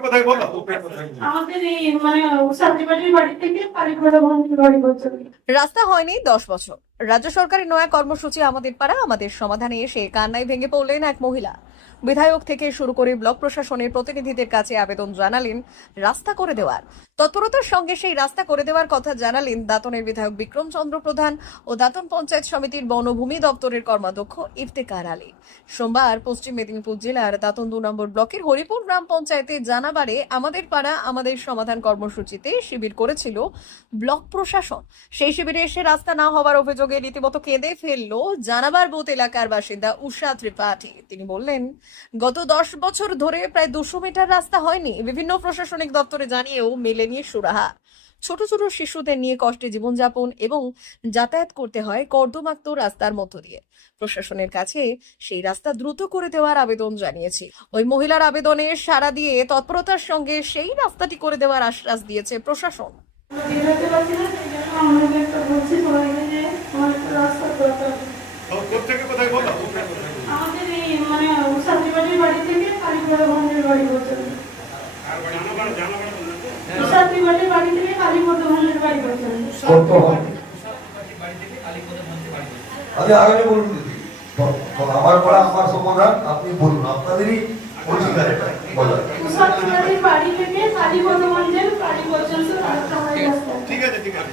কোথায় বলো? আমাদের এই মানে বাড়ি থেকে রাস্তা হয়নি দশ বছর। রাজ্য সরকারের নয়া কর্মসূচি আমাদের পাড়া, আমাদের সমাধানে এসে কান্নায় ভেঙে পড়লেন এক মহিলা। বিধায়ক থেকে শুরু করে ব্লক প্রশাসনের প্রতিনিধিদের কাছে আবেদন জানালেন রাস্তা করে দেওয়ার। তৎপরতার সঙ্গে সেই রাস্তা করে দেওয়ার কথা জানালেন দাতনের বিধায়ক বিক্রম চন্দ্র প্রধান ও দাতন পঞ্চায়েত সমিতির বনভূমি দপ্তরের কর্মাধ্যক্ষ ইফতেকার আলী। সোমবার পশ্চিম মেদিনীপুর জেলার দাতন দু নম্বর ব্লকের হরিপুর গ্রাম পঞ্চায়েতে জানাবারে আমাদের পাড়া, আমাদের সমাধান কর্মসূচিতে শিবির করেছিল ব্লক প্রশাসন। সেই শিবিরে এসে রাস্তা না হওয়ার অভিযোগে রীতিমতো কেঁদে ফেলল জানাবার বোত এলাকার বাসিন্দা উষা ত্রিপাঠী। তিনি বললেন, গত দশ বছর ধরে প্রায় দুশো মিটার রাস্তা হয়নি। বিভিন্ন প্রশাসনিক দপ্তরে জানিয়েও মেলেনি সুরাহা। ছোট ছোট শিশুদের নিয়ে কষ্টে জীবনযাপন এবং যাতায়াত করতে হয় কর্দমাক্ত রাস্তার মধ্য দিয়ে। প্রশাসনের কাছে সেই রাস্তা দ্রুত করে দেওয়ার আবেদন জানিয়েছি। ওই মহিলার আবেদনে সাড়া দিয়ে তৎপরতার সঙ্গে সেই রাস্তাটি করে দেওয়ার আশ্বাস দিয়েছে প্রশাসন। কোথেকে কোথায় বলো? আমাদের এই মানে সাথীবাড়ির বাড়ি থেকে পারিঘোড়া ভবনের বাড়ি পর্যন্ত। সাথীবাড়ির বাড়ি থেকে কালীপদ ভবনের বাড়ি পর্যন্ত। কত হবে আগামী বলুন দিদি। ব- ব- আমার পড়া আমার সমাধান আপনি বলুন আপনাদেরই অধিকার এটা। বলার সাথীবাড়ির বাড়ি থেকে কালীপদ ভবনের বাড়ি পর্যন্ত রাস্তা ঠিক আছে ঠিক আছে।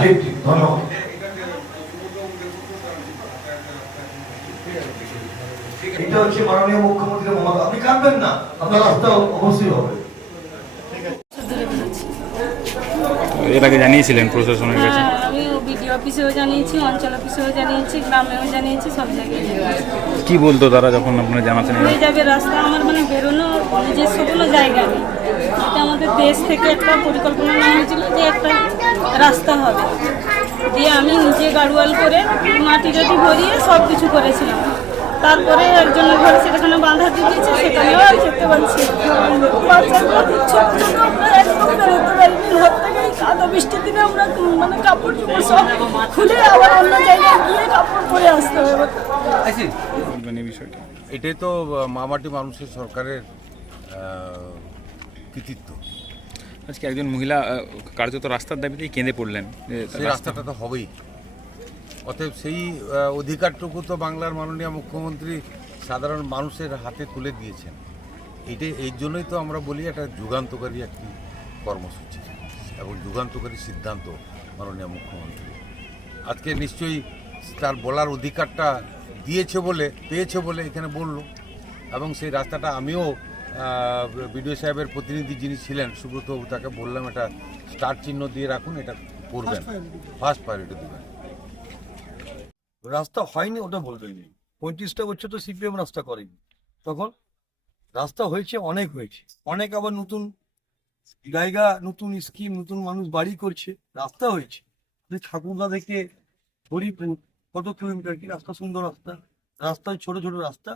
ঠিক ঠিক ধন্যবাদ এটা হচ্ছে মাননীয় মুখ্যমন্ত্রী মমতা আপনি কাঁদবেন না আপনার রাস্তা অবশ্যই হবে। আগে জানিয়েছিলেন প্রশাসনের কাছে। হ্যাঁ আমি বিডিও অফিসেও জানিয়েছি অঞ্চল অফিসেও জানিয়েছি গ্রামেও জানিয়েছি সব জায়গায় কি বলতো তারা যখন আপনারা জানাতেন হয়ে যাবে রাস্তা আমার মানে বেরোনো নিজস্ব কোনো জায়গা নেই এটা আমাদের দেশ থেকে একটা পরিকল্পনা নেওয়া হয়েছিল যে একটা রাস্তা হবে। দিয়ে আমি নিজে গাড়ুয়াল করে মাটি টাটি ভরিয়ে সব কিছু করেছিলাম। তারপরে একজনের ঘরে সেখানে বাঁধা দিয়ে দিয়েছে সেখানেও আর যেতে পারছি বাচ্চাগুলো ছোট ছোট আমরা একদম বেরোতে পারিনি। ঘর থেকে কাদা বৃষ্টির দিনে আমরা মানে কাপড় চোপড় সব খুলে আবার অন্য জায়গায় গিয়ে কাপড় পরে আসতে হবে। বিষয়টা? এটাই তো মামাটি মানুষের সরকারের আহ, কৃতিত্ব। আজকে একজন মহিলা কার্যত রাস্তার দাবিতেই কেঁদে পড়লেন সেই রাস্তাটা তো হবেই। অতএব সেই অধিকারটুকু তো বাংলার মাননীয় মুখ্যমন্ত্রী সাধারণ মানুষের হাতে তুলে দিয়েছেন। এটাই এই জন্যই তো আমরা বলি একটা যুগান্তকারী একটি কর্মসূচি এবং যুগান্তকারী সিদ্ধান্ত মাননীয় মুখ্যমন্ত্রী। আজকে নিশ্চয়ই তার বলার অধিকারটা দিয়েছে বলে পেয়েছে বলে এখানে বলল। এবং সেই রাস্তাটা আমিও বিডিও সাহেবের প্রতিনিধি যিনি ছিলেন সুব্রত বাবু, তাকে বললাম এটা স্টার চিহ্ন দিয়ে রাখুন এটা করবেন। ফার্স্ট প্রায়োরিটি দেবেন। রাস্তা হয়নি ওটা বলবেন পঁয়ত্রিশটা বছর তো সিপিএম রাস্তা করেনি। তখন রাস্তা হয়েছে অনেক হয়েছে। অনেক আবার নতুন জায়গা নতুন স্কিম নতুন মানুষ বাড়ি করছে রাস্তা হয়েছে। ঠাকুরদা থেকে হরিপুর কত কিলোমিটার কি রাস্তা সুন্দর রাস্তা। রাস্তায় ছোট ছোট রাস্তা।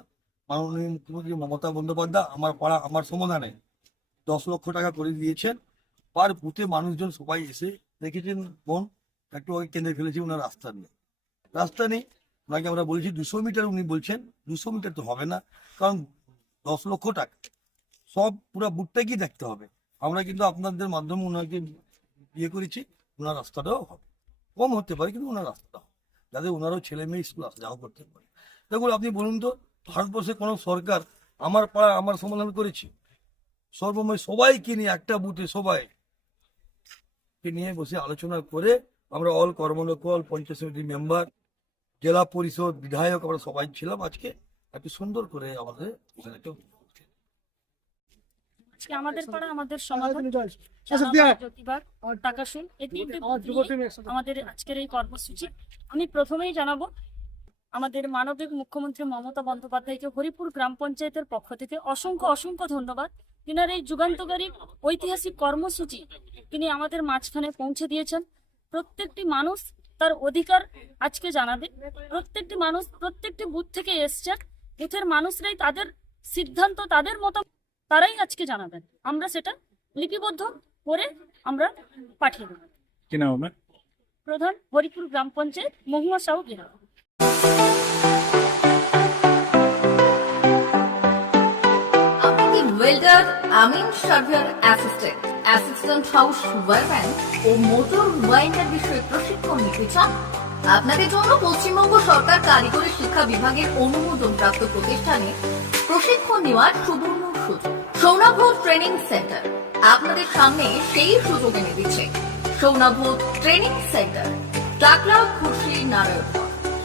মাননীয় মুখ্যমন্ত্রী মমতা বন্দ্যোপাধ্যায় আমার পাড়া, আমার সমাধানে দশ লক্ষ টাকা করে দিয়েছেন। পার বুথে মানুষজন সবাই এসে দেখেছেন বোন একটু আগে কেঁদে ফেলেছি ওনার রাস্তা নিয়ে। রাস্তা নেই ওনাকে আমরা বলেছি দুশো মিটার উনি বলছেন, দুশো মিটার তো হবে না, কারণ দশ লক্ষ টাকা, সব পুরো বুটটাকেই দেখতে হবে। আমরা কিন্তু আপনাদের মাধ্যমে ওনাকে ইয়ে করেছি, ওনার রাস্তাটাও হবে। কম হতে পারে, কিন্তু ওনার রাস্তাটা হবে। যাতে ওনারও ছেলে মেয়ে স্কুল আসা যাওয়া করতে পারে। দেখুন, আপনি বলুন তো ভারতবর্ষে কোনো সরকার আমার পাড়া আমার সমাধান করেছে। সর্বময় সবাইকে নিয়ে একটা বুথে সবাই নিয়ে বসে আলোচনা করে আমরা অল কর্মরত অল পঞ্চায়েত সমিতির মেম্বার জেলা পরিষদ বিধায়ক আমরা সবাই ছিলাম আজকে। একটু সুন্দর করে আমাদের আমাদের পাড়া আমাদের সমাধান টাকা শুন এটি একটি আমাদের আজকের এই কর্মসূচি। আমি প্রথমেই জানাব আমাদের মানবিক মুখ্যমন্ত্রী মমতা বন্দ্যোপাধ্যায়কে হরিপুর গ্রাম পঞ্চায়েতের পক্ষ থেকে অসংখ্য অসংখ্য ধন্যবাদ। তিনার এই যুগান্তকারী ঐতিহাসিক কর্মসূচি তিনি আমাদের মাঝখানে পৌঁছে দিয়েছেন। প্রত্যেকটি মানুষ তার অধিকার আজকে জানাবে। প্রত্যেকটি মানুষ প্রত্যেকটি বুথ থেকে এসছেন। বুথের মানুষরাই তাদের সিদ্ধান্ত তাদের মতো তারাই আজকে জানাবেন। আমরা সেটা লিপিবদ্ধ করে আমরা পাঠিয়ে দেব। প্রধান হরিপুর গ্রাম পঞ্চায়েত মহুয়া সাহু বিহার আপনি ওয়েল্ডার আমিন surveyor assistant assistant house wireman ও মোটর ওয়াইন্ডার বিষয়ে প্রশিক্ষণ নিতে চান? আপনাদের জন্য পশ্চিমবঙ্গ সরকার কারিগরি শিক্ষা বিভাগের অনুমোদনপ্রাপ্ত প্রতিষ্ঠানে প্রশিক্ষণ নেওয়ার সুবর্ণ সুযোগ। সৌনাভ ট্রেনিং সেন্টার আপনাদের সামনে সেই সুযোগ এনে দিচ্ছে। সৌনাভ ট্রেনিং সেন্টার টাকলা খুশি নারায়ণ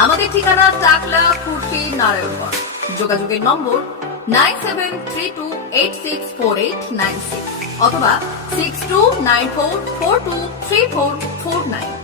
আমাদের ঠিকানা টাকলা, খুরশি, নারায়ণগঞ্জ। যোগাযোগের number nine seven three two eight six four eight nine six অথবা six two nine four four two three four four nine.